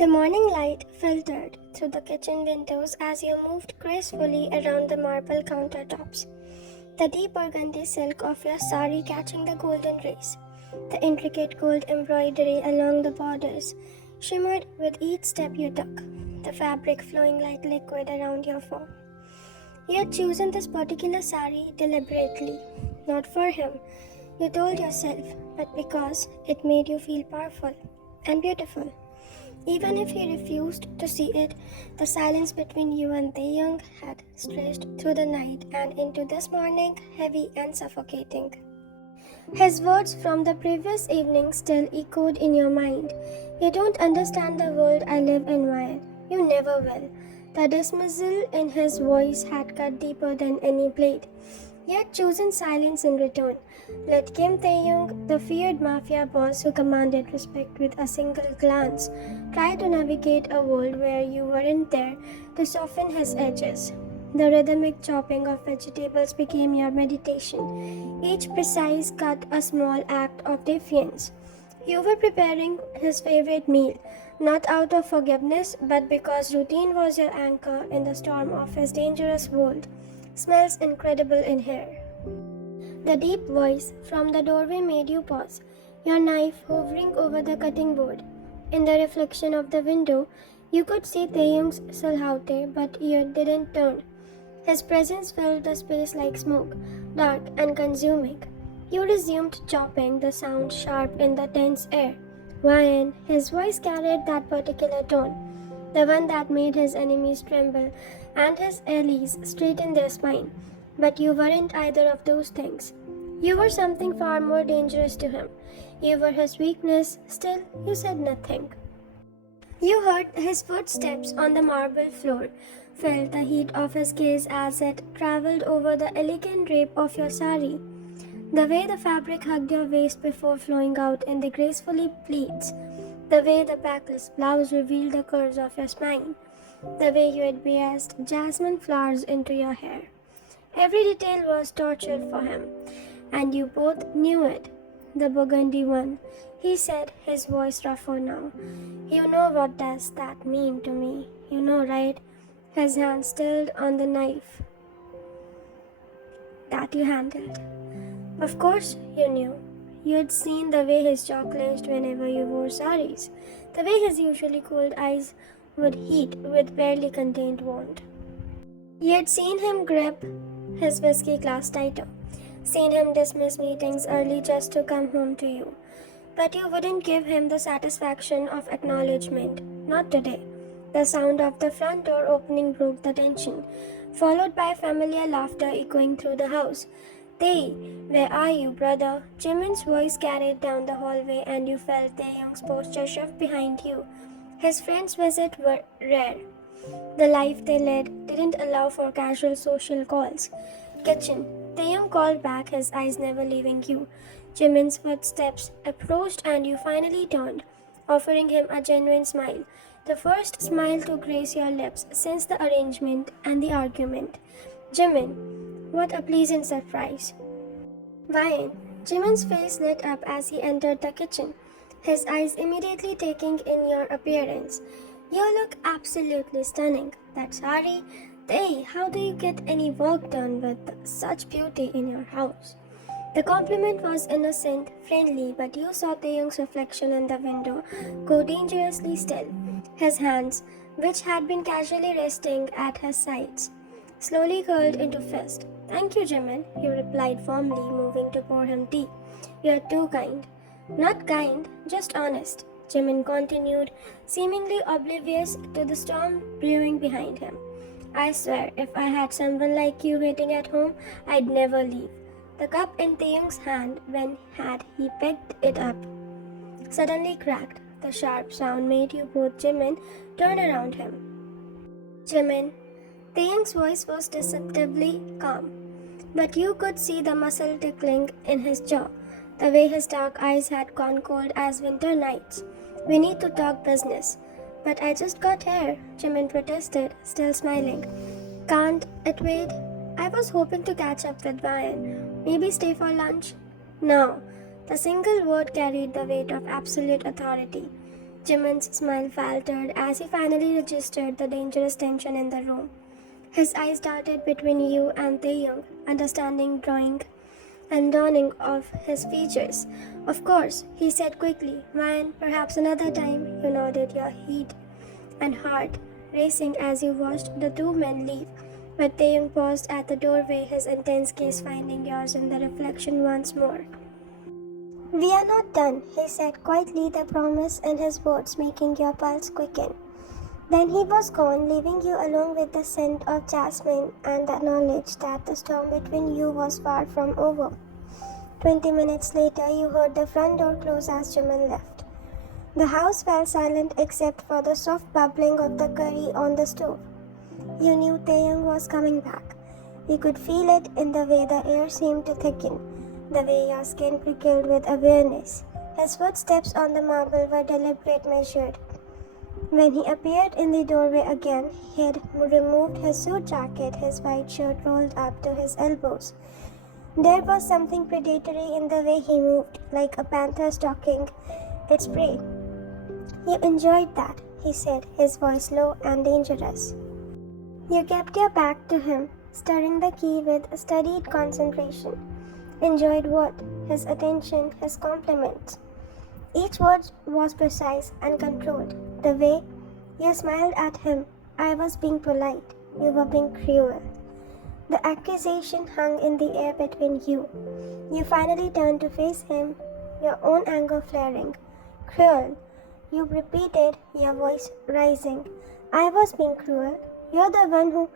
The morning light filtered through the kitchen windows as you moved gracefully around the marble countertops, the deep burgundy silk of your saree catching the golden rays. The intricate gold embroidery along the borders shimmered with each step you took, the fabric flowing like liquid around your form. You had chosen this particular saree deliberately, not for him, you told yourself, but because it made you feel powerful and beautiful. Even if he refused to see it, the silence between you and Taeyong had stretched through the night and into this morning, heavy and suffocating. His words from the previous evening still echoed in your mind. You don't understand the world I live in, Ryan. You never will. The dismissal in his voice had cut deeper than any blade. He had chosen silence in return. Let Kim Tae-young, the feared mafia boss who commanded respect with a single glance, try to navigate a world where you weren't there to soften his edges. The rhythmic chopping of vegetables became your meditation, each precise cut a small act of defiance. You were preparing his favorite meal, not out of forgiveness, but because routine was your anchor in the storm of his dangerous world. Smells incredible in here. The deep voice from the doorway made you pause, your knife hovering over the cutting board. In the reflection of the window, you could see Taeyong's silhouette, but you didn't turn. His presence filled the space like smoke, dark and consuming. You resumed chopping, the sound sharp in the tense air. Ryan, his voice carried that particular tone, the one that made his enemies tremble and his allies straighten their spine. But you weren't either of those things. You were something far more dangerous to him. You were his weakness, still you said nothing. You heard his footsteps on the marble floor, felt the heat of his gaze as it traveled over the elegant drape of your sari, the way the fabric hugged your waist before flowing out in the gracefully pleats, the way the backless blouse revealed the curves of your spine, the way you had biased jasmine flowers into your hair. Every detail was torture for him, and you both knew it. The burgundy one, he said, his voice rougher now. You know what does that mean to me? You know, right? His hand stilled on the knife that you handled. Of course, you knew. You had seen the way his jaw clenched whenever you wore saris, the way his usually cold eyes would heat with barely contained warmth. You had seen him grip his whiskey glass tighter, seen him dismiss meetings early just to come home to you. But you wouldn't give him the satisfaction of acknowledgement, not today. The sound of the front door opening broke the tension, followed by familiar laughter echoing through the house. Tae, where are you, brother? Jimin's voice carried down the hallway and you felt Taeyoung's posture shift behind you. His friends' visits were rare. The life they led didn't allow for casual social calls. Kitchen. Taeyong called back, his eyes never leaving you. Jimin's footsteps approached and you finally turned, offering him a genuine smile. The first smile to grace your lips since the arrangement and the argument. Jimin, what a pleasant surprise. Ryan, Jimin's face lit up as he entered the kitchen, his eyes immediately taking in your appearance. You look absolutely stunning. That sari. Hey, how do you get any work done with such beauty in your house? The compliment was innocent, friendly, but you saw Taeyong's reflection in the window go dangerously still. His hands, which had been casually resting at his sides, slowly curled into fist. Thank you, Jimin, you replied firmly, moving to pour him tea. You're too kind. Not kind, just honest, Jimin continued, seemingly oblivious to the storm brewing behind him. I swear, if I had someone like you waiting at home, I'd never leave. The cup in Taeyong's hand, when had he picked it up, suddenly cracked. The sharp sound made you both Jimin turn around him. Jimin, Taeyong's voice was deceptively calm, but you could see the muscle tickling in his jaw, the way his dark eyes had gone cold as winter nights. We need to talk business. But I just got here, Jimin protested, still smiling. Can't it wait? I was hoping to catch up with Ryan. Maybe stay for lunch? No. The single word carried the weight of absolute authority. Jimin's smile faltered as he finally registered the dangerous tension in the room. His eyes darted between you and Taeyong, understanding drawing and dawning of his features. Of course, he said quickly, when perhaps another time you nodded your head and heart racing as you watched the two men leave. But Taeyong paused at the doorway, his intense gaze finding yours in the reflection once more. We are not done, he said quietly, the promise in his words making your pulse quicken. Then he was gone, leaving you alone with the scent of jasmine and the knowledge that the storm between you was far from over. 20 minutes later, you heard the front door close as Jimin left. The house fell silent except for the soft bubbling of the curry on the stove. You knew Taeyong was coming back. You could feel it in the way the air seemed to thicken, the way your skin prickled with awareness. His footsteps on the marble were deliberate, measured. When he appeared in the doorway again, he had removed his suit jacket, his white shirt rolled up to his elbows. There was something predatory in the way he moved, like a panther stalking its prey. You enjoyed that, he said, his voice low and dangerous. You kept your back to him, stirring the key with studied concentration. Enjoyed what? His attention, his compliments. Each word was precise and controlled. The way you smiled at him, I was being polite. You were being cruel. The accusation hung in the air between you. You finally turned to face him, your own anger flaring. Cruel. You repeated, your voice rising. I was being cruel. You're the one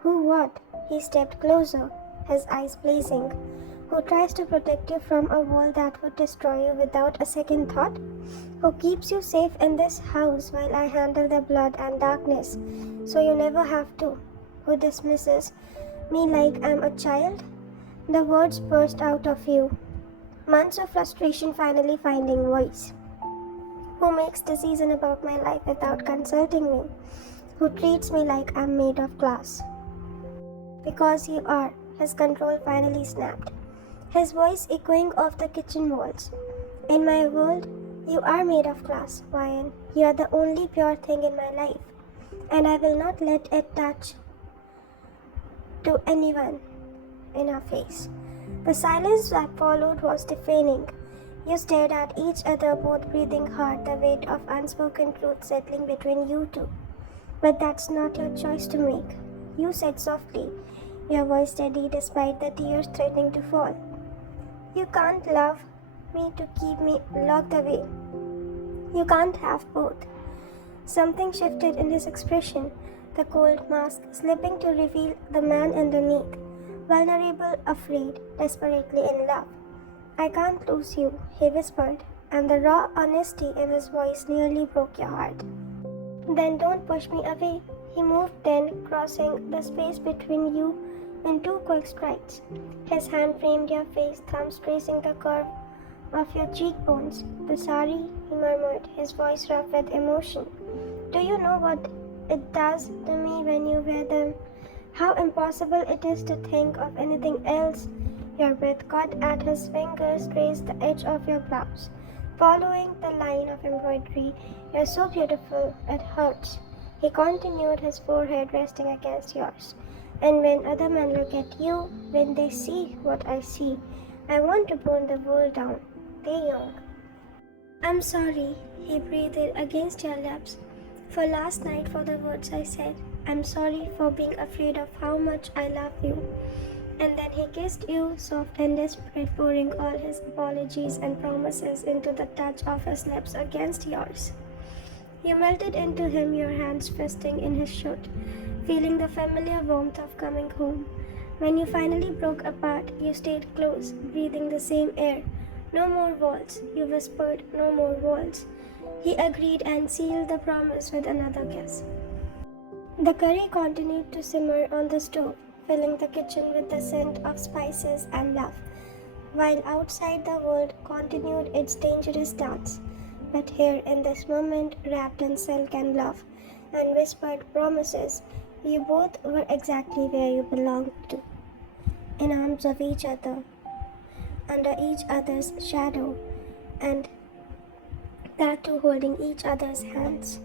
who what? He stepped closer, his eyes blazing. Who tries to protect you from a world that would destroy you without a second thought? Who keeps you safe in this house while I handle the blood and darkness, so you never have to? Who dismisses me like I'm a child? The words burst out of you. Months of frustration finally finding voice. Who makes decisions about my life without consulting me? Who treats me like I'm made of glass? Because you are, his control finally snapped. His voice echoing off the kitchen walls. In my world, you are made of glass, Ryan. You are the only pure thing in my life, and I will not let it touch to anyone in our face. The silence that followed was deafening. You stared at each other, both breathing hard, the weight of unspoken truth settling between you two. But that's not your choice to make, you said softly, your voice steady despite the tears threatening to fall. You can't love me to keep me locked away. You can't have both. Something shifted in his expression, the cold mask slipping to reveal the man underneath, vulnerable, afraid, desperately in love. I can't lose you, he whispered, and the raw honesty in his voice nearly broke your heart. Then don't push me away, he moved then, crossing the space between you in two quick strides. His hand framed your face, thumbs tracing the curve of your cheekbones. The saree, he murmured, his voice rough with emotion. Do you know what it does to me when you wear them? How impossible it is to think of anything else. Your breath caught at his fingers, traced the edge of your blouse. Following the line of embroidery, you're so beautiful, it hurts. He continued, his forehead resting against yours. And when other men look at you, when they see what I see, I want to burn the world down. Taeyong. I'm sorry, he breathed against your lips. For last night, for the words I said. I'm sorry for being afraid of how much I love you. And then he kissed you, soft and desperate, pouring all his apologies and promises into the touch of his lips against yours. You melted into him, your hands fisting in his shirt, feeling the familiar warmth of coming home. When you finally broke apart, you stayed close, breathing the same air. No more walls, you whispered, no more walls. He agreed and sealed the promise with another kiss. The curry continued to simmer on the stove, filling the kitchen with the scent of spices and love, while outside the world continued its dangerous dance. But here in this moment, wrapped in silk and love, and whispered promises, you both were exactly where you belonged to, in arms of each other, under each other's shadow, and that too holding each other's hands.